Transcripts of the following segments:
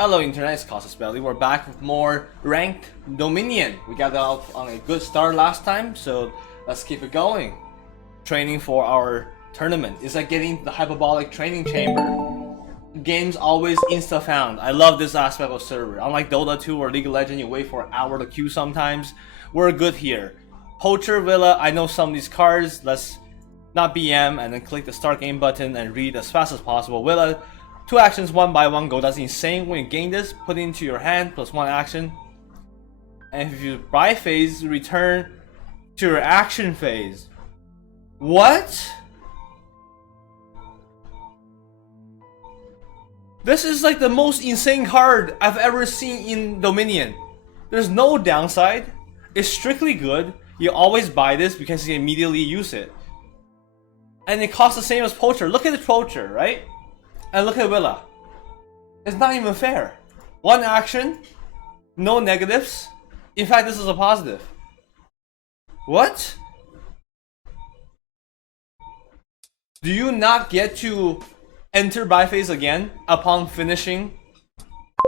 Hello Internet, it's Casus Belly. We're back with more ranked Dominion. We got off on a good start last time, so let's keep it going. Training for our tournament. It's like getting the hyperbolic training chamber. Games always insta-found. I love this aspect of server. Unlike Dota 2 or League of Legends, you wait for an hour to queue sometimes. We're good here. Poacher, Villa, I know some of these cards. Let's not BM and then click the start game button and read as fast as possible. Villa, 2 actions, 1 by 1 go. That's insane. When you gain this, put it into your hand, plus 1 action. And if you buy phase, return to your action phase. What? This is like the most insane card I've ever seen in Dominion. There's no downside. It's strictly good. You always buy this because you immediately use it. And it costs the same as Poacher. Look at the Poacher, right? And look at Villa. It's not even fair. 1 action, no negatives. In fact, this is a positive. What? Do you not get to enter buy phase again upon finishing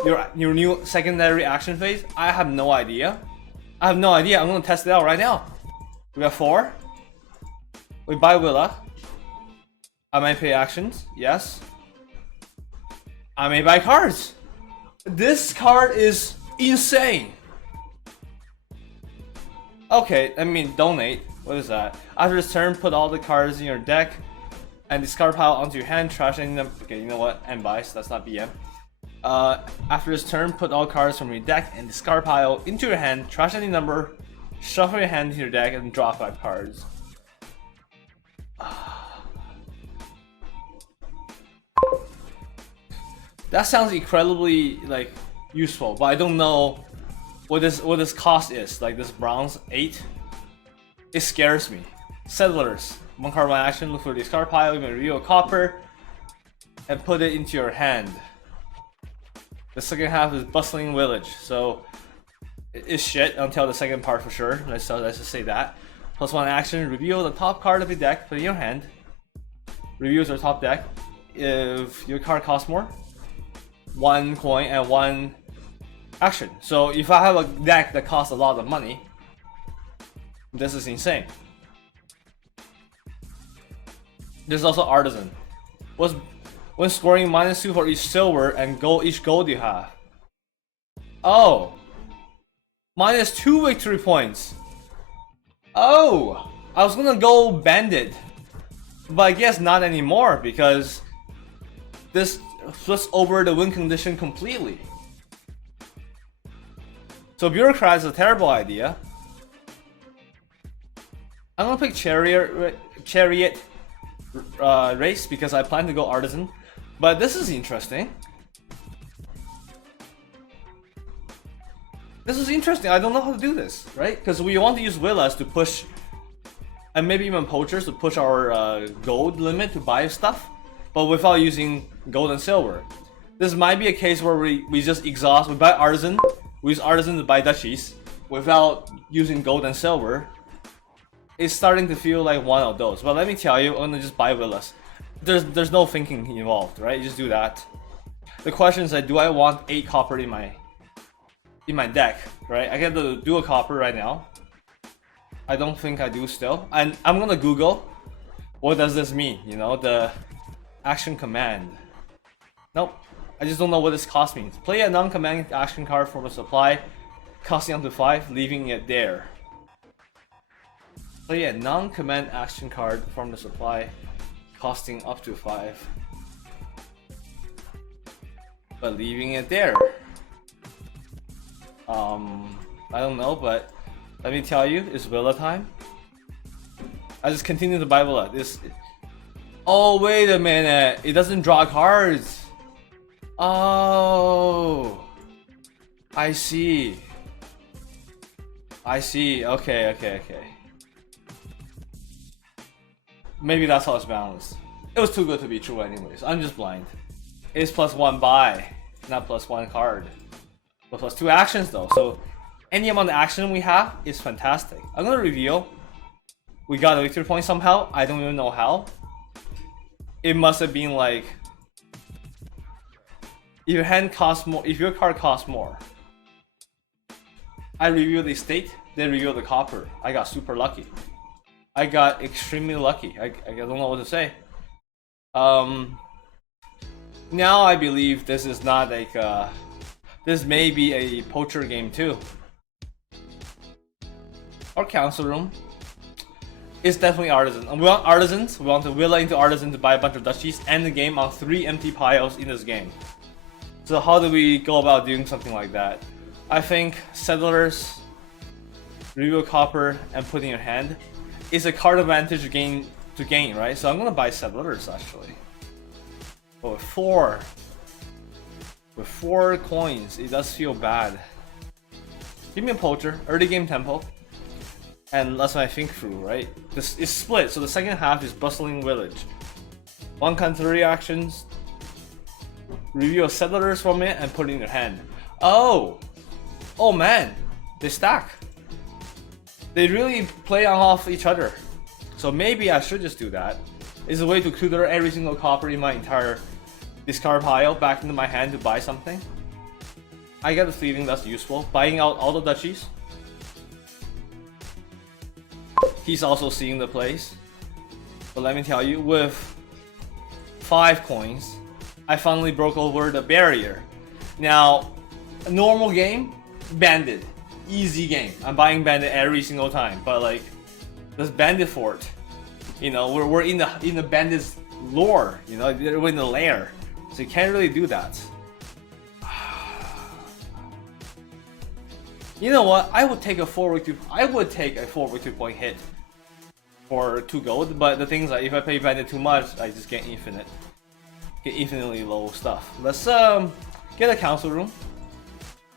your new secondary action phase? I have no idea. I'm gonna test it out right now. We got 4. We buy Villa. I might pay actions. Yes. I may buy cards. This card is insane. Okay, I mean donate. What is that? After this turn, put all the cards in your deck and discard pile onto your hand, trash any them. Okay, you know what? And buy, so that's not BM. After this turn, put all cards from your deck and discard pile into your hand, trash any number, shuffle your hand into your deck, and draw 5 cards. That sounds incredibly like useful, but I don't know what this cost is. Like this bronze 8, it scares me. Settlers, 1 card, 1 action. Look for the discard pile. You may reveal a copper and put it into your hand. The second half is bustling village, so it's shit until the second part for sure. Let's just say that. Plus 1 action. Reveal the top card of your deck. Put it in your hand. Reveals your top deck. If your card costs more, 1 coin and 1 action. So if I have a deck that costs a lot of money, this is insane. There's also artisan. When scoring -2 for each silver and each gold you have. Oh, -2 victory points. Oh, I was gonna go Bandit, but I guess not anymore because this flips over the win condition completely. So Bureaucrat is a terrible idea. I'm gonna pick Chariot race because I plan to go Artisan. But this is interesting. This is interesting. I don't know how to do this, right? Because we want to use Villas to push, and maybe even Poachers to push our gold limit to buy stuff, but without using gold and silver. This might be a case where we just exhaust. We buy Artisan. We use Artisan to buy duchies without using gold and silver. It's starting to feel like one of those. But let me tell you, I'm gonna just buy Villas. There's no thinking involved, right? You just do that. The question is like, do I want 8 copper in my deck, right? I get to do a copper right now. I don't think I do still. And I'm gonna Google what does this mean, you know, the action command. Nope. I just don't know what this cost means. Play a non-command action card from a supply, costing up to 5, leaving it there. Play a non-command action card from the supply, costing up to 5, but leaving it there. I don't know, but let me tell you, it's Villa time. I just continue to buy Villa. Oh, wait a minute. It doesn't draw cards. Oh, I see. Okay. Maybe that's how it's balanced. It was too good to be true anyways. I'm just blind. It's +1 buy, not +1 card. But +2 actions though. So any amount of action we have is fantastic. I'm gonna reveal. We got a victory point somehow. I don't even know how. It must have been like If your hand costs more, if your card costs more, I reveal the estate, they reveal the copper. I got super lucky. I got extremely lucky. I don't know what to say. Now I believe this is not like this may be a poacher game too. Or council room. It's definitely artisan. We want artisans. We want the Willa into artisan to buy a bunch of duchies, end the game on 3 empty piles in this game. So how do we go about doing something like that? I think settlers, reveal copper, and put in your hand is a card advantage to gain, right? So I'm gonna buy settlers actually. But with four coins, it does feel bad. Give me a poacher, early game tempo. And that's what I think through, right? This is split, so the second half is bustling village. 1 count 3 actions. Review settlers from it and put it in your hand. Oh! Oh man! They stack. They really play off each other. So maybe I should just do that. It's a way to tutor every single copper in my entire discard pile back into my hand to buy something. I get the feeling that's useful. Buying out all the duchies. He's also seeing the plays. But let me tell you, with 5 coins, I finally broke over the barrier. Now, a normal game, Bandit. Easy game. I'm buying Bandit every single time. But like, this Bandit fort, you know, we're in the Bandit's lore, you know, we're in the lair. So you can't really do that. You know what? I would take a 4v2 point hit for 2 gold, but the thing is like if I pay Bandit too much, I just get infinitely low stuff. Let's get a council room.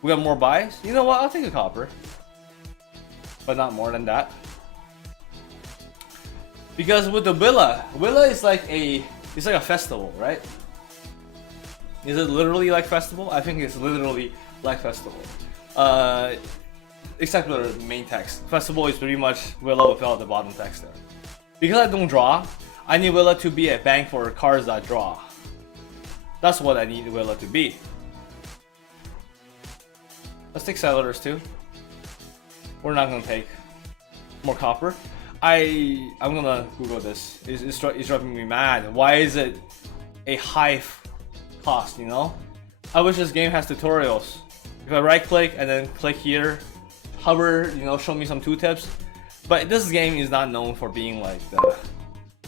We got more buys. You know what? I'll take a copper, but not more than that. Because with the Willa is like a festival, right? Is it literally like festival? I think it's literally like festival. Except for the main text. Festival is pretty much Willa without the bottom text there. Because I don't draw, I need Willa to be a bank for cards that draw. That's what I need Willa to be. Let's take settlers too. We're not gonna take more copper. I'm gonna Google this. It's driving me mad. Why is it a high cost, you know? I wish this game has tutorials. If I right click and then click here, hover, you know, show me some tooltips. But this game is not known for being like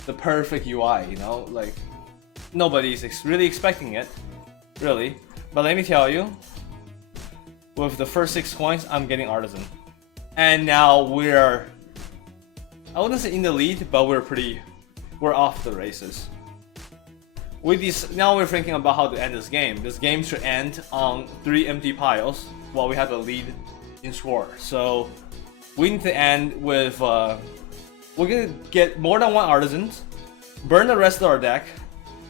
the perfect UI, you know? Like, nobody's really expecting it, really. But let me tell you, with the first 6 coins, I'm getting artisan. And now we're, I wouldn't say in the lead, but we're off the races. With these, now we're thinking about how to end this game. This game should end on 3 empty piles while we have the lead in score. So we need to end with, we're gonna get more than 1 artisan, burn the rest of our deck,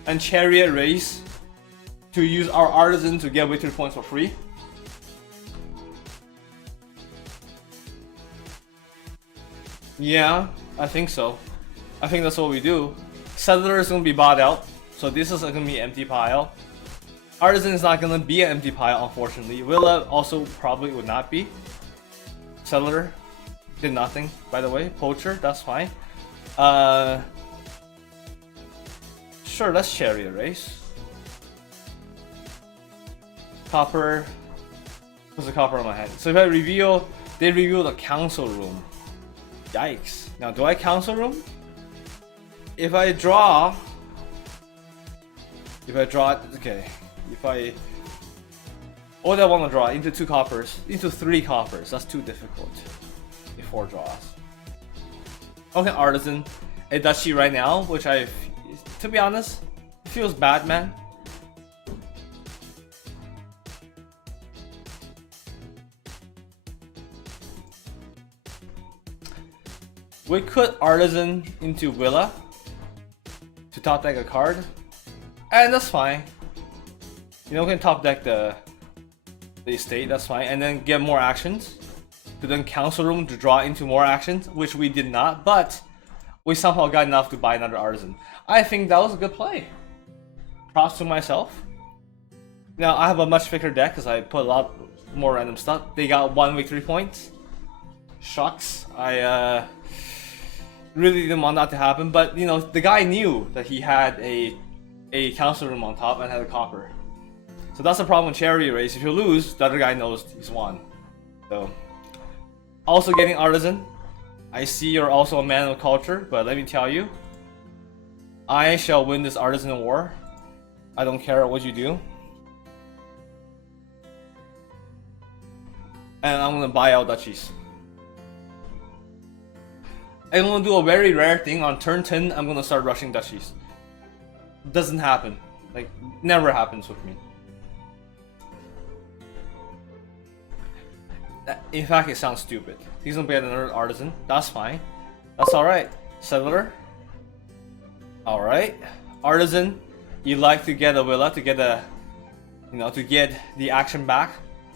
and chariot race to use our artisan to get victory points for free. Yeah, I think so. I think that's what we do. Settler is gonna be bought out, so this is gonna be an empty pile. Artisan is not gonna be an empty pile, unfortunately. Willa also probably would not be. Settler did nothing, by the way. Poacher, that's fine. Sure, let's chariot race. Copper. What's the copper on my hand? So if I reveal, they reveal the council room. Yikes. Now, do I council room? If I draw, okay. What do I want to draw? Into 2 coppers, into 3 coppers. That's too difficult. 4 draws. Okay, artisan, a duchy right now, which to be honest, it feels bad, man. We could artisan into Willa to top deck a card, and that's fine. You know, we can top deck the estate, that's fine, and then get more actions to then council room to draw into more actions, which we did not, but we somehow got enough to buy another artisan. I think that was a good play. Props to myself. Now I have a much thicker deck because I put a lot more random stuff. They got 1 victory point. Shucks. I really didn't want that to happen, but you know, the guy knew that he had a council room on top and had a copper. So that's the problem with Cherry Race. If you lose, the other guy knows he's won. So, also getting Artisan. I see you're also a man of culture, but let me tell you, I shall win this Artisan war. I don't care what you do. And I'm gonna buy out duchies. I'm gonna do a very rare thing on turn 10. I'm gonna start rushing duchies. Doesn't happen. Like, never happens with me. In fact, it sounds stupid. He's gonna get another Artisan. That's fine. That's alright. Settler. Alright. Artisan. You like to get a Villa to get a, you know, to get the action back.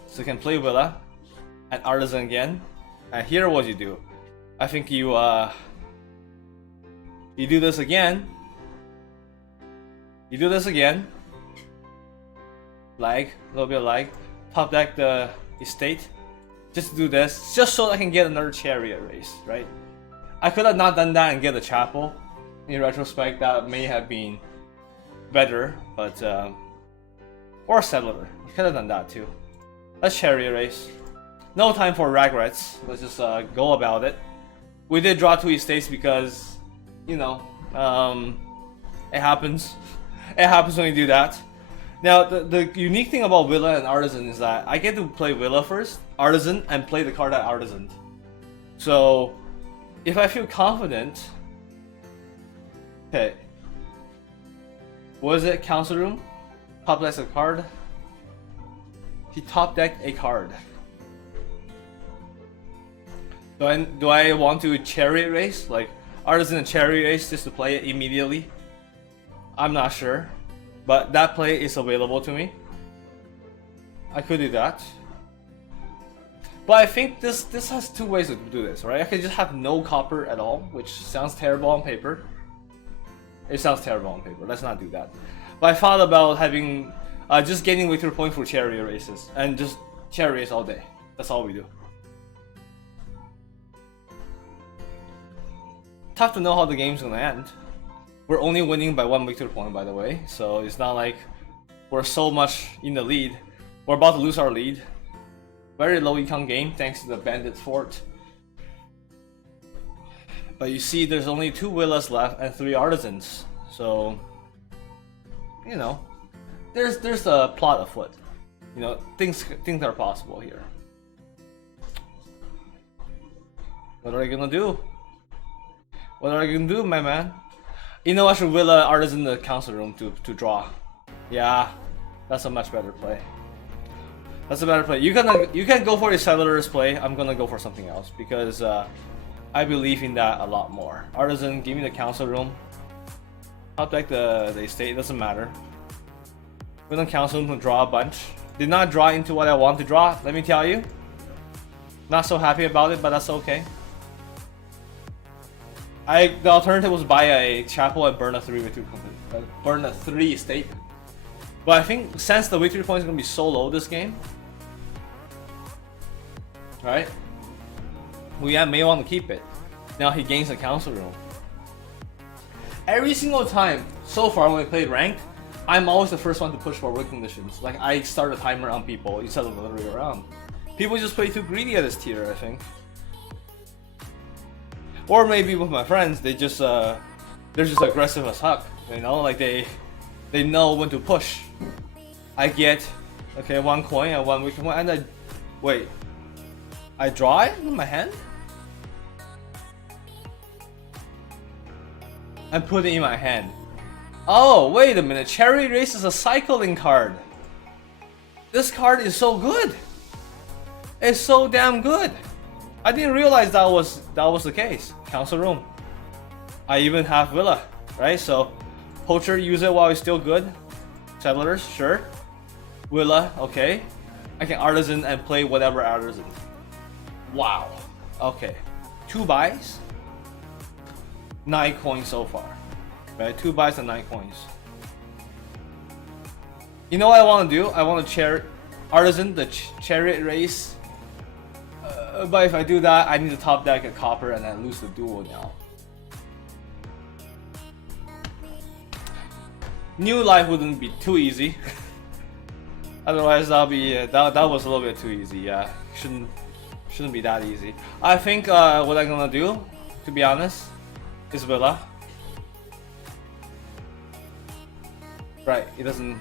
So you can play Villa. And Artisan again. And here what you do. I think you do this again. You do this again. Lag. A little bit of lag. Top deck the estate. Just to do this, just so I can get another chariot race, right? I could have not done that and get a chapel. In retrospect, that may have been better, but or a settler. I could have done that too. Let's chariot race. No time for regrets. Let's just go about it. We did draw 2 estates because, you know, it happens. It happens when you do that. Now, the unique thing about Villa and Artisan is that I get to play Villa first, Artisan, and play the card at Artisan. So, if I feel confident... Okay. What is it? Council Room? Top decks a card. He top decked a card. Do I want to chariot race? Like, Artisan and chariot race just to play it immediately? I'm not sure. But that play is available to me. I could do that. But I think this has 2 ways to do this, right? I could just have no copper at all, which sounds terrible on paper. It sounds terrible on paper. Let's not do that. But I thought about having just getting victory point for chariot races and just chariot race all day. That's all we do. Tough to know how the game's gonna end. We're only winning by 1 victory point, by the way, so it's not like we're so much in the lead. We're about to lose our lead. Very low econ game, thanks to the Bandit fort. But you see, there's only 2 villas left and 3 artisans, so you know, there's a plot afoot. You know, things are possible here. What are you gonna do? What are you gonna do, my man? You know, I should Villa Artisan in the council room to draw. Yeah, that's a much better play. That's a better play. You can go for your settlers play. I'm gonna go for something else because I believe in that a lot more. Artisan, give me the council room. Top deck the estate, doesn't matter. We don't council room to draw a bunch. Did not draw into what I want to draw, let me tell you. Not so happy about it, but that's okay. The alternative was buy a chapel and burn a 3 victory point, burn a 3 estate. But I think since the victory point is gonna be so low this game, right? We may want to keep it. Now he gains a council room. Every single time so far when we played ranked, I'm always the first one to push for win conditions. Like I start a timer on people instead of the other way around. People just play too greedy at this tier, I think. Or maybe with my friends, they just they're just aggressive as heck. You know, like they know when to push. I get okay 1 coin and 1 weak coin, and I draw it in my hand and put it in my hand. Oh wait a minute, Cherry Race is a cycling card. This card is so good. It's so damn good. I didn't realize that was the case. Council room. I even have Villa, right? So Poacher, use it while it's still good. Settlers, sure. Villa, okay. I can Artisan and play whatever Artisan. Wow. Okay. 2 buys. 9 coins so far. Right? 2 buys and 9 coins. You know what I want to do? I want to Artisan, the chariot race. But if I do that, I need to top deck a copper and then lose the duel now. New life wouldn't be too easy. Otherwise, that'll be that was a little bit too easy. Yeah, shouldn't be that easy. I think what I'm gonna do, to be honest, is Villa. Right, it doesn't.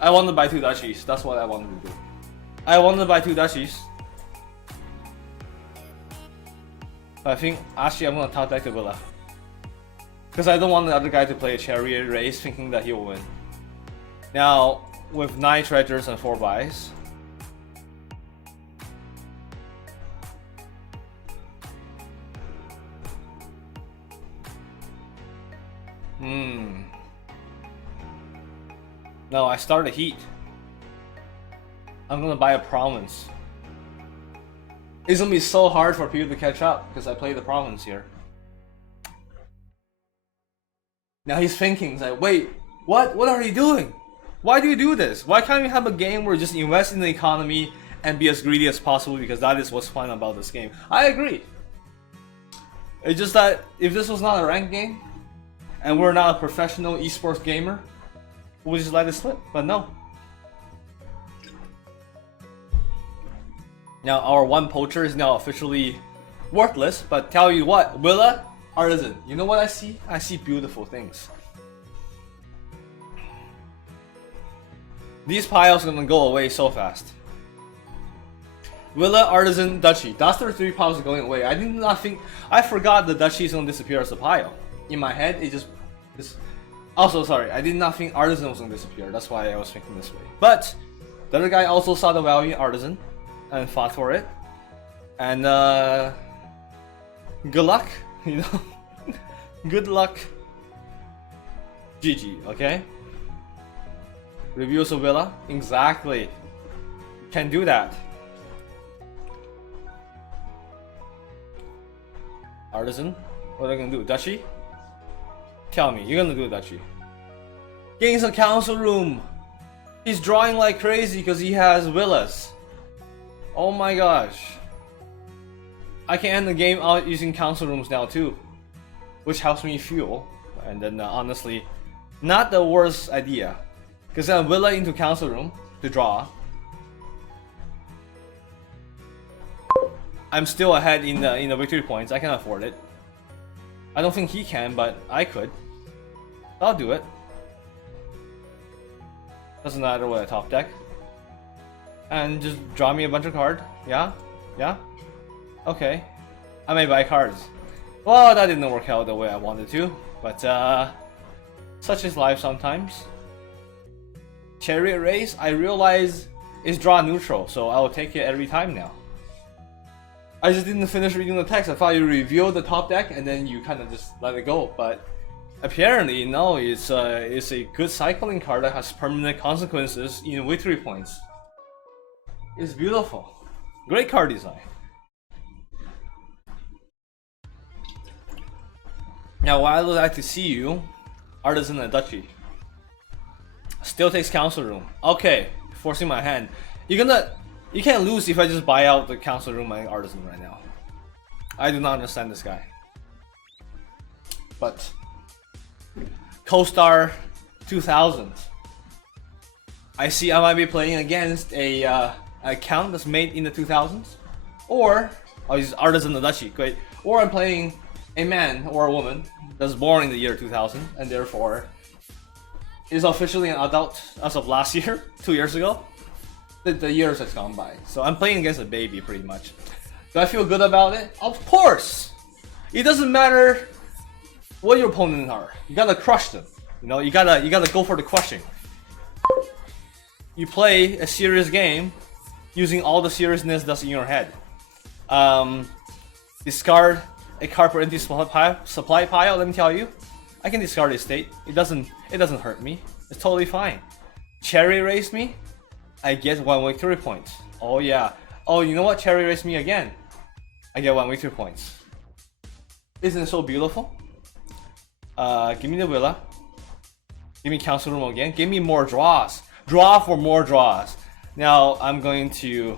I want to buy 2 duchies. That's what I wanted to do. I wanted to buy 2 duchies. But I think actually I'm gonna top deck the Villa. Because I don't want the other guy to play a chariot race thinking that he'll win. Now, with 9 treasures and 4 buys. No, I start a heat. I'm gonna buy a province. It's gonna be so hard for people to catch up because I play the province here. Now he's thinking, he's like, wait, what? What are you doing? Why do you do this? Why can't we have a game where you just invest in the economy and be as greedy as possible because that is what's fun about this game? I agree. It's just that if this was not a ranked game and we're not a professional esports gamer, we'll just let it slip, but no. Now our 1 poacher is now officially worthless, but tell you what, Willa, Artisan, you know what I see? I see beautiful things. These piles are gonna go away so fast. Villa, Artisan, Duchy. That's the 3 piles going away. I did not think. I forgot the Duchy is gonna disappear as a pile. In my head, it just. Also, sorry, I did not think Artisan was gonna disappear. That's why I was thinking this way. But the other guy also saw the value in Artisan and fought for it. And good luck, you know. Good luck. GG, okay? Reviews of Villa? Exactly. Can do that. Artisan? What are you gonna do? Duchy? Tell me, you're gonna do a Duchy. Gains a council room! He's drawing like crazy because he has villas. Oh my gosh. I can end the game out using council rooms now too. Which helps me fuel. And then honestly, not the worst idea. Because I villa into council room to draw. I'm still ahead in the victory points. I can afford it. I don't think he can, but I could. I'll do it. Doesn't matter what I top deck. And just draw me a bunch of cards. Yeah? Yeah? Okay. I may buy cards. Well, that didn't work out the way I wanted to. But such is life sometimes. Chariot race, I realize is draw neutral, so I will take it every time now. I just didn't finish reading the text. I thought you revealed the top deck and then you kind of just let it go. But apparently, no, it's a good cycling card that has permanent consequences in victory points. It's beautiful. Great card design. Now, what I would like to see you, Artisan and Duchy. Still takes council room. Okay, forcing my hand. You can't lose if I just buy out the council room and Artisan right now. I do not understand this guy. But Co-Star 2000. I see I might be playing against a account that's made in the 2000s, or I'll use Artisan and Duchy. Great. Or I'm playing a man or a woman that's born in the year 2000 and therefore is officially an adult as of last year, 2 years ago. The years has gone by. So I'm playing against a baby pretty much. Do I feel good about it? Of course! It doesn't matter what your opponents are. You gotta crush them. You know, you gotta go for the crushing. You play a serious game using all the seriousness that's in your head. Discard a card for empty supply pile, let me tell you. I can discard a state. It doesn't hurt me. It's totally fine. Cherry race me, I get 1 victory point. Oh yeah. Oh, you know what? Cherry race me again. I get 1 victory points. Isn't it so beautiful? Give me the villa. Give me council room again. Give me more draws. Draw for more draws. Now I'm going to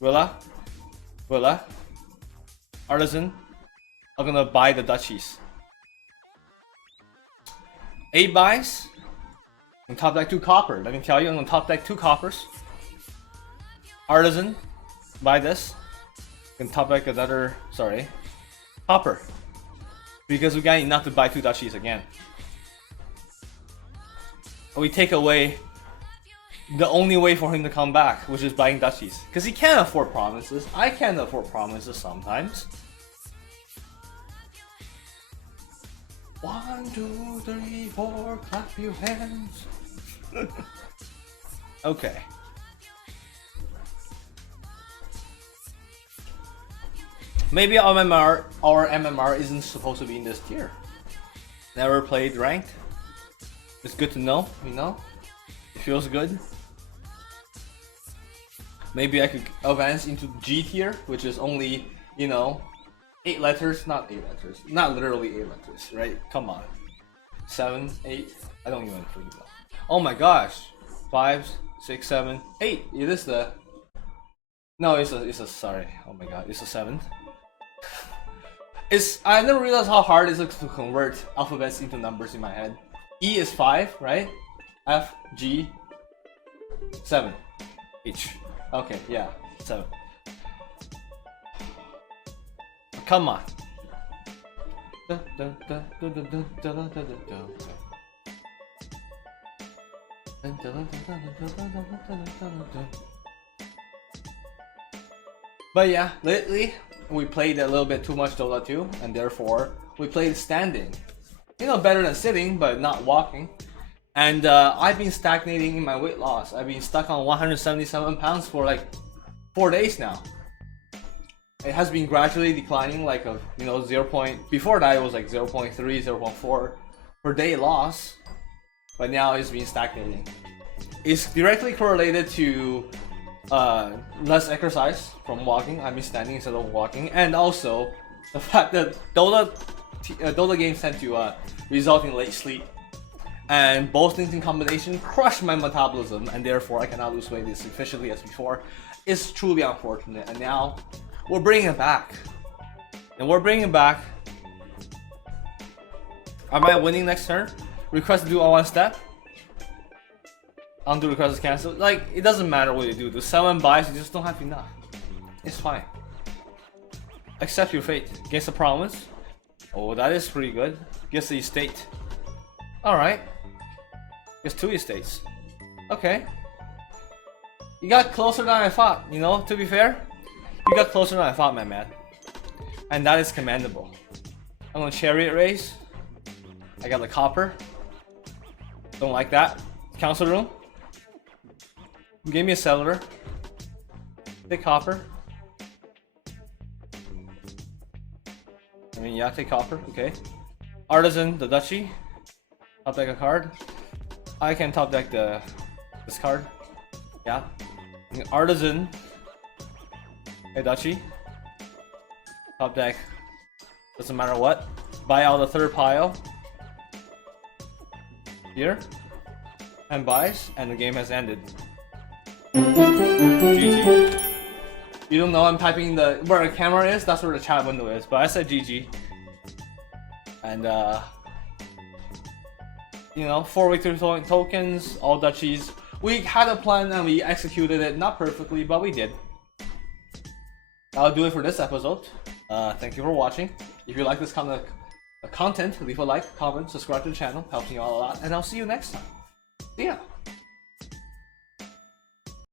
Willa, Artisan. I'm gonna buy the duchies. 8 buys. And top deck 2 copper. Let me tell you, I'm gonna top deck 2 coppers. Artisan, buy this. And top deck another, sorry, copper. Because we got enough to buy 2 duchies again. We take away the only way for him to come back, which is buying duchies. Because he can't afford promises. I can't afford promises sometimes. 1, 2, 3, 4, clap your hands. Okay. Maybe our MMR isn't supposed to be in this tier. Never played ranked. It's good to know, you know? It feels good. Maybe I could advance into G tier, which is only, you know, 8 letters, not 8 letters. Not literally 8 letters, right? Come on. 7, 8, I don't even think that. Oh my gosh. 5, 6, 7, 8. It is the... No, it's a sorry. Oh my god, it's a 7. I never realized how hard it is to convert alphabets into numbers in my head. E is 5, right? F, G, 7. H. Okay, yeah, 7. Come on. But yeah, lately we played a little bit too much Dota 2, and therefore we played standing. You know, better than sitting, but not walking. And I've been stagnating in my weight loss. I've been stuck on 177 pounds for like 4 days now. It has been gradually declining, like a, you know, before that it was like 0.3, 0.4 per day loss, but now it's been stagnating. It's directly correlated to less exercise from walking. I've been standing instead of walking, and also the fact that Dota games tend to result in late sleep, and both things in combination crush my metabolism, and therefore I cannot lose weight as efficiently as before. It's truly unfortunate, and now we're bringing it back. And we're bringing it back. Am I winning next turn? Request to do all one step. Undo request is cancelled. Like, it doesn't matter what you do. The 7 buys, you just don't have enough. It's fine. Accept your fate. Against the promise. Oh, that is pretty good. Gets the estate. Alright. Gets 2 estates. Okay. You got closer than I thought, you know, to be fair. You got closer than I thought, my man. And that is commendable. I'm gonna chariot race. I got the copper. Don't like that. Council room. Give me a cellular. Take copper. I mean, yeah, take copper. Okay. Artisan, the duchy. Top deck a card. I can top deck this card. Yeah. Artisan. A duchy. Top deck. Doesn't matter what. Buy out the 3rd pile. Here. And buys, and the game has ended. GG. You don't know I'm typing where the camera is, that's where the chat window is, but I said GG. And you know, 4 victory tokens, all duchies. We had a plan and we executed it, not perfectly, but we did. That'll do it for this episode. Thank you for watching. If you like this kind of content, leave a like, comment, subscribe to the channel, helps me out a lot, and I'll see you next time. See ya!